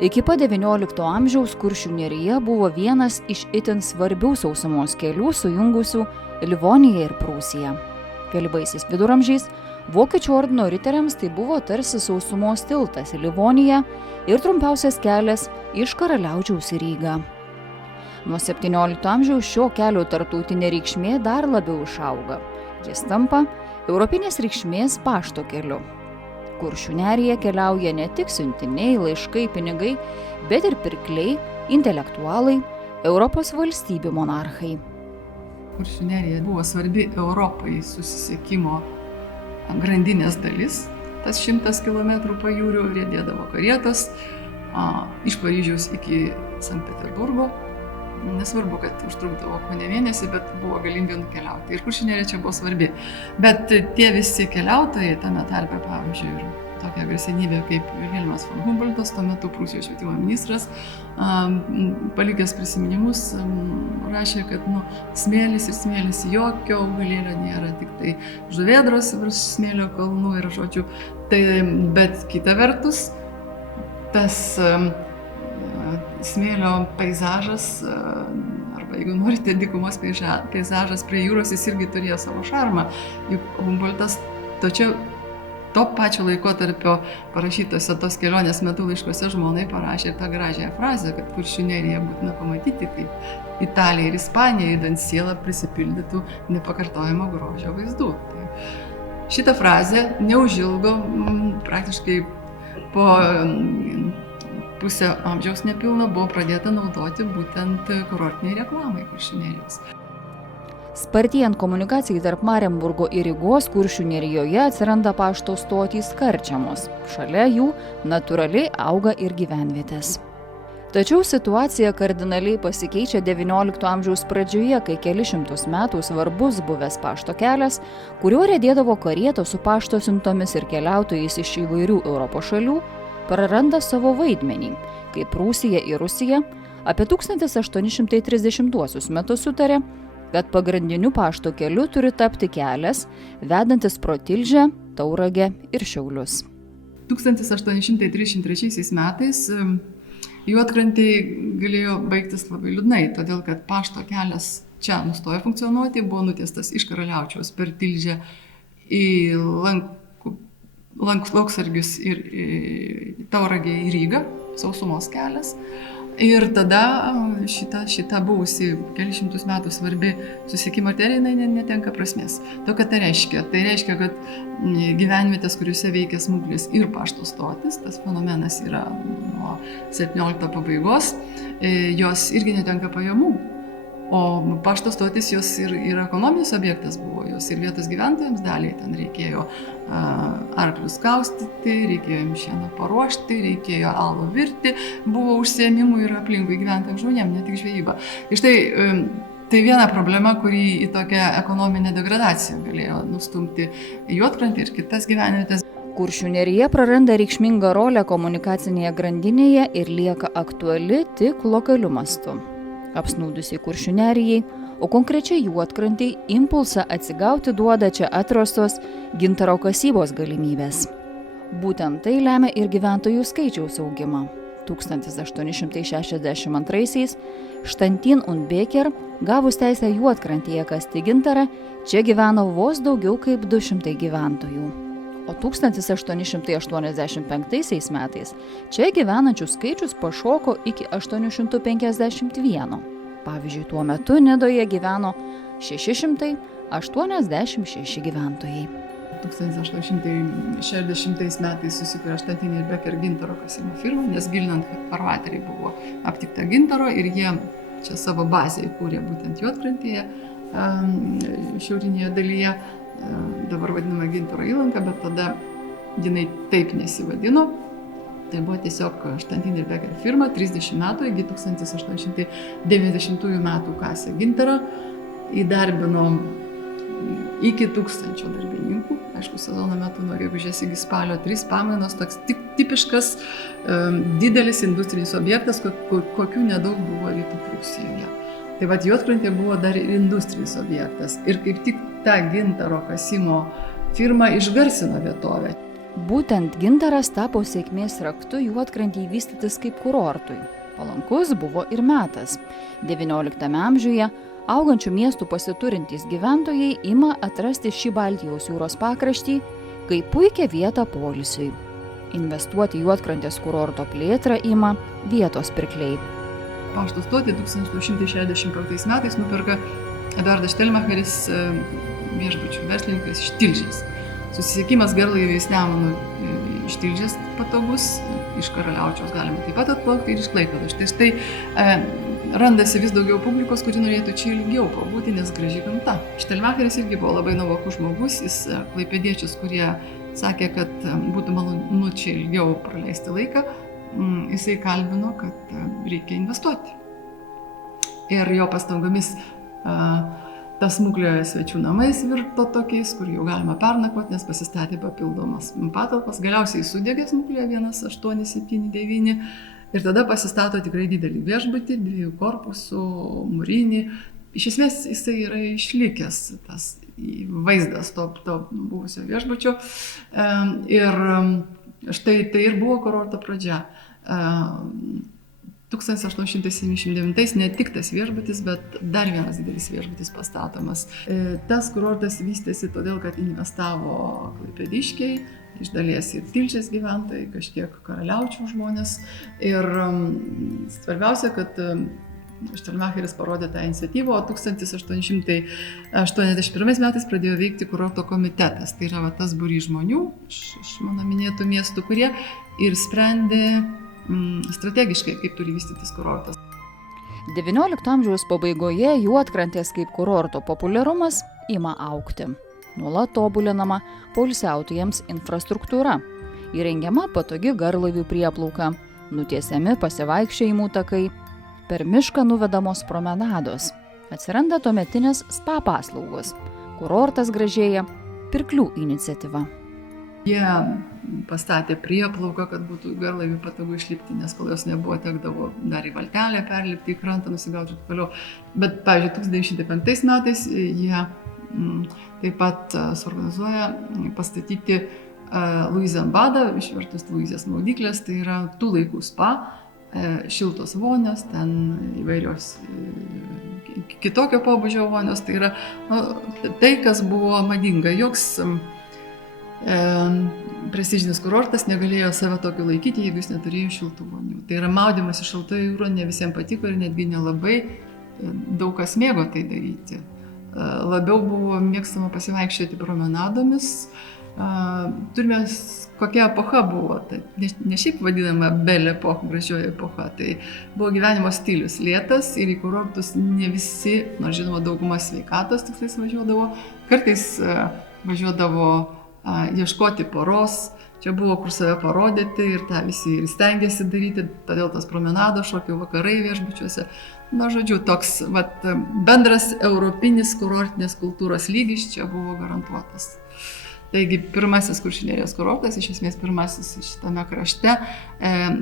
Iki pat XIX amžiaus Kuršių nerija buvo vienas iš itin svarbių sausumos kelių sujungusių Livoniją ir Prūsiją. Vėlyvaisiais viduramžiais Vokiečių ordino riteriams tai buvo tarsi sausumos tiltas į Livoniją ir trumpiausias kelias iš Karaliaučiaus į Rygą. Nuo XVII amžiaus šio kelio tarptautinė reikšmė dar labiau išauga. Jis tampa europinės reikšmės pašto keliu. Kuršių nerija keliauja ne tik siuntiniai, laiškai, pinigai, bet ir pirkliai, intelektualai, Europos valstybių monarchai. Kuršių nerija buvo svarbi Europai susisiekimo grandinės dalis. Tas 100 km pajūriu riedėdavo karietos iš Paryžiaus iki Sankt Peterburgo. Nesvarbu, kad užtrukdavo kone mėnesį, bet buvo galimybė nukeliauti. Ir Kuršių nerija čia buvo svarbi. Bet tie visi keliautojai, tame tarpe, pavyzdžiui, ir tokia garsenybė kaip Vilhelmas von Humboldtas, tuo metu Prūsijos švietimo ministras, palikęs prisiminimus, rašė, kad smėlis ir smėlis, jokio augalėlio nėra, tik tai žuvėdros virš smėlio kalnų ir žodžiu. Bet kita vertus, tas smėlio peizažas, arba jeigu norite, dykumos peizažas prie jūros, jis irgi turėjo savo šarmą. Juk Humboldtas to pačio laikotarpio parašytose tos kelionės metu laiškuose žmonai parašė tą gražią frazę, kad Kuršių neriją būtina pamatyti, kaip Italija ir Ispanija, įdant sielą, prisipildytų nepakartojamo grožio vaizdų. Tai šitą frazę neužilgo, praktiškai po pusę amžiaus nepilno, buvo pradėta naudoti būtent kurortiniai reklamai Kuršių nerijos. Spartėjant komunikacijai tarp Marienburgo ir Rygos, Kuršių nerijoje atsiranda pašto stotys Karčiamos. Šalia jų natūraliai auga ir gyvenvietės. Tačiau situacija kardinaliai pasikeičia XIX amžiaus pradžioje, kai keli šimtus metų svarbus buvęs pašto kelias, kuriuo riedėdavo karietos su pašto siuntomis ir keliautojais iš įvairių Europos šalių, praranda savo vaidmenį, kai Prūsija ir Rusija apie 1830 metus sutarė, kad pagrindiniu pašto keliu turi tapti kelias, vedantis pro Tilžę, Tauragę ir Šiaulius. 1833 metais Juodkrantėje galėjo baigtis labai liūdnai, todėl kad pašto kelias čia nustojo funkcionuoti, buvo nutiestas iš Karaliaučiaus per Tilžę į Lauksargius ir Tauragę į Rygą, sausumos kelias. Ir tada šita buvusi kelišimtus metų svarbi susisiekimo arterija netenka prasmės. Tai reiškia, kad gyvenvietės, kuriuose veikia smuklės ir pašto stotis, tas fenomenas yra nuo 17 pabaigos, jos irgi netenka pajamų. O pašto stotis jos ir ekonominis objektas buvo, jos ir vietos gyventojams daliai ten reikėjo arklius kaustyti, reikėjo šieną paruošti, reikėjo alų virti, buvo užsiėmimų ir aplinkui gyventojams žmonėms, ne tik žvejyba. Ir štai tai viena problema, kuri į tokią ekonominę degradaciją galėjo nustumti Juodkrantę ir kitas gyvenvietės. Kuršių nerija praranda reikšmingą rolę komunikacinėje grandinėje ir lieka aktuali tik lokaliu mastu. Apsnūdusiai Kuršių nerijai, o konkrečiai Juodkrantei, impulsą atsigauti duoda čia atrastos gintaro kasybos galimybės. Būtent tai lemia ir gyventojų skaičiaus augimą. 1862-aisiais Štantin und Beker, gavus teisę Juodkrantėje kasti gintarą, čia gyveno vos daugiau kaip 200 gyventojų. O 1885 metais čia gyvenančių skaičius pašoko iki 851. Pavyzdžiui, tuo metu Nidoje gyveno 686 gyventojai. 1860 metais susikūrė Štantin ir Beker gintaro kasimo firma, nes gilinant farvateriai buvo aptikta gintaro ir jie čia savo bazę įkūrė būtent Juodkrantėje, šiaurinėje dalyje. Dabar vadinama Gintaro įlanka, bet tada jinai taip nesivadino. Tai buvo tiesiog Štantin ir Beker firma, 30 metų, iki 1890 metų kasė gintarą, įdarbino iki 1000 darbininkų. Aišku, sezono metu nuo gegužės iki spalio 3 pamainos, toks tipiškas didelis industrinis objektas, kokių nedaug buvo Rytų Prūsijoje. Tai vat Juodkrantė buvo dar ir industrinis objektas ir kaip tik ta gintaro kasimo firma išgarsino vietovę. Būtent gintaras tapo sėkmės raktu Juodkrantei vystytis kaip kurortui. Palankus buvo ir metas. XIX amžiuje augančių miestų pasiturintys gyventojai ima atrasti šį Baltijos jūros pakraštį kaip puikią vietą poilsiui. Investuoti Juodkrantės kurorto plėtrą ima vietos pirkliai. Pašto stotį 1865 metais nuperka Eduardas Štelmacheris, viešbučių verslininkas iš Tilžės. Susisiekimas garlaiviais Nemunu iš Tilžės patogus, iš Karaliaučiaus galima taip pat atplaukti ir iš Klaipėdos. Štai randasi vis daugiau publikos, kuri norėtų čia ilgiau pabūti, nes graži gamta. Štelmacheris irgi buvo labai nuovokus žmogus, jis klaipėdiečius, kurie sakė, kad būtų malonu čia ilgiau praleisti laiką, jisai kalbino, kad reikia investuoti. Ir jo pastangomis tas smuklioje svečių namais virto tokiais, kur jau galima pernakvoti, nes pasistatė papildomas patalpas. Galiausiai sudegė smuklioje 1879 ir tada pasistato tikrai didelį viešbutį, 2 korpusų, mūrinį. Iš esmės jisai yra išlikęs tas vaizdas to buvusio viešbučio. Ir štai tai ir buvo kurorto pradžia. 1879 ne tik tas viešbutis, bet dar vienas didelis viešbutis pastatomas. Tas kurortas vystėsi todėl, kad investavo klaipėdiškiai, iš dalies ir Tilžės gyventojai, kažkiek Karaliaučių žmonės. Ir svarbiausia, kad Štelmacheris parodė tą iniciatyvą, o 1881 metais pradėjo veikti kurorto komitetas. Tai yra tas būrys žmonių iš mano minėtų miestų, kurie ir sprendė strategiškai, kaip turi vystytis kurortas. XIX amžiaus pabaigoje Juodkrantės kaip kurorto populiarumas ima augti. Nuolat tobulinama poilsiautojams infrastruktūra. Įrengiama patogi garlaivių prieplauka, nutiesiami pasivaikščiojimų takai, per mišką nuvedamos promenados. Atsiranda tuometinės spa paslaugos. Kurortas gražėja, pirklių iniciatyva. Jie pastatė prieplauką, kad būtų garlaiviui patogu išlipti, nes kol jos nebuvo, tekdavo dar į valtelę perlipti, į krantą nusigauti ir toliau. Bet, pavyzdžiui, 1905 metais jie taip pat suorganizuoja pastatyti Luizenbadą, išvertus Luizės maudyklės, tai yra tų laikų spa, šiltos vonios, ten įvairios kitokio pobūdžio vonios, tai yra tai, kas buvo madinga. Joks prestižinis kurortas negalėjo save tokiu laikyti, jeigu jis neturėjo šiltų vonių. Tai yra maudymas iš šaltoje jūroje, ne visiems patiko ir netgi nelabai daug kas mėgo tai daryti. Labiau buvo mėgstama pasivaikščioti promenadomis. Turime, kokia epocha buvo, tai ne šiaip vadinama Belle epocha, gražioji epocha, tai buvo gyvenimo stilius lėtas ir į kurortus ne visi, nors žinoma dauguma sveikatos tikslais važiuodavo, kartais važiuodavo ieškoti poros, čia buvo kur save parodyti ir tą visi ir stengiasi daryti, todėl tas promenados, šokių vakarai viešbučiuose. Na, žodžiu, toks bendras europinis kurortinės kultūros lygis čia buvo garantuotas. Taigi, pirmasis Kuršių nerijos kurortas, iš esmės pirmasis šitame krašte,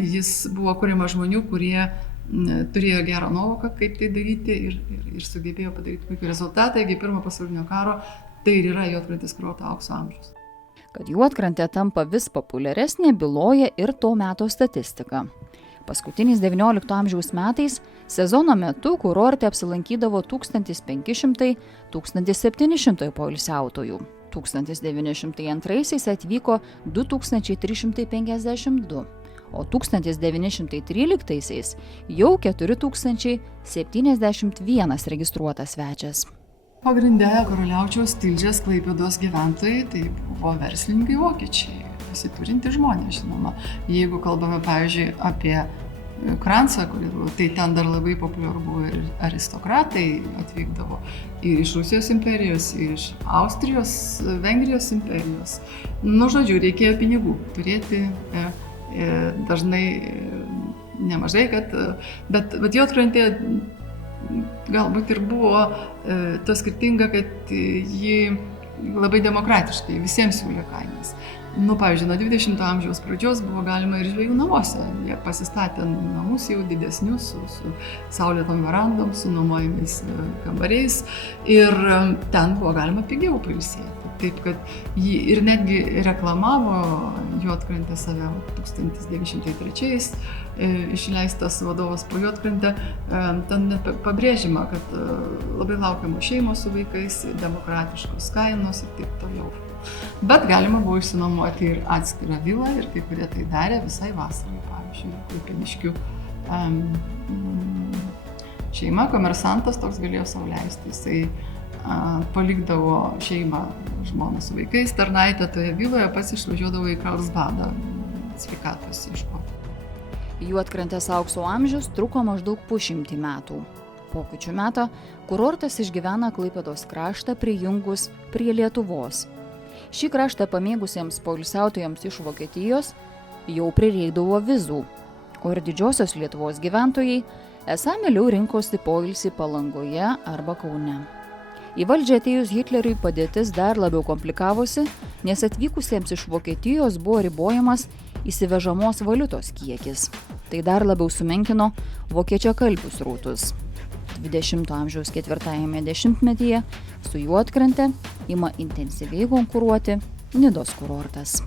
jis buvo kuriamas žmonių, kurie turėjo gerą nuovoką, kaip tai daryti ir sugebėjo padaryti puikų rezultatą. Taigi, pirmo pasaulinio karo tai ir yra Juodkrantės kurorto aukso amžius. Kad Juodkrantė tampa vis populiaresnė, byloja ir to meto statistika. Paskutiniais XIX amžiaus metais sezono metu kurorte apsilankydavo 1500–1700 poilsiautojų. 1902 atvyko 2352, o 1913 jau 4071 registruotas svečias. Pagrinde Karaliaučiaus, Tilžės, Klaipėdos gyventojai tai buvo verslininkai vokiečiai, pasiturinti žmonės, žinoma. Jeigu kalbame, pavyzdžiui, apie Kransą, tai ten dar labai populiaru buvo ir aristokratai atvykdavo ir iš Rusijos imperijos, ir iš Austrijos, Vengrijos imperijos. Nu, žodžiu, reikėjo pinigų turėti dažnai nemažai, bet Juodkrantė galbūt ir buvo to skirtinga, kad ji labai demokratiškai visiems siūlė kainas. Pavyzdžiui, nuo 20 amžiaus pradžios buvo galima ir žvejų namuose. Jie pasistatė namus jau didesnius, su saulėtom verandom, su nuomojimais kambariais ir ten buvo galima pigiau pailsėti. Taip, kad jį ir netgi reklamavo Juodkrantė save 1903 išleistas vadovas po Juodkrantę. Ten net pabrėžima, kad labai laukiamos šeimos su vaikais, demokratiškos kainos ir taip toliau. Bet galima buvo išsinuomoti ir atskirą vilą ir kai kurie tai darė visai vasarai, pavyzdžiui, Klaipėdiškių šeima, komersantas toks galėjo sau leisti. Jisai palikdavo šeimą, žmoną su vaikais, tarnaitę toje viloje, pats išvažiuodavo į Karlsbadą sveikatos ieškoti. Juodkrantės aukso amžius truko maždaug 100 metų. Pokyčių metą kurortas išgyvena Klaipėdos kraštą prijungus prie Lietuvos. Šį kraštą pamėgusiems poilsiautojams iš Vokietijos jau prireikdavo vizų, o ir didžiosios Lietuvos gyventojai esą mieliau rinkosi poilsį Palangoje arba Kaune. Į valdžią atėjus Hitleriui padėtis dar labiau komplikavosi, nes atvykusiems iš Vokietijos buvo ribojamas įsivežamos valiutos kiekis. Tai dar labiau sumenkino vokiečiakalbius srautus. 20 amžiaus 4-ajame dešimtmetyje su Juodkrante ima intensyviai konkuruoti Nidos kurortas.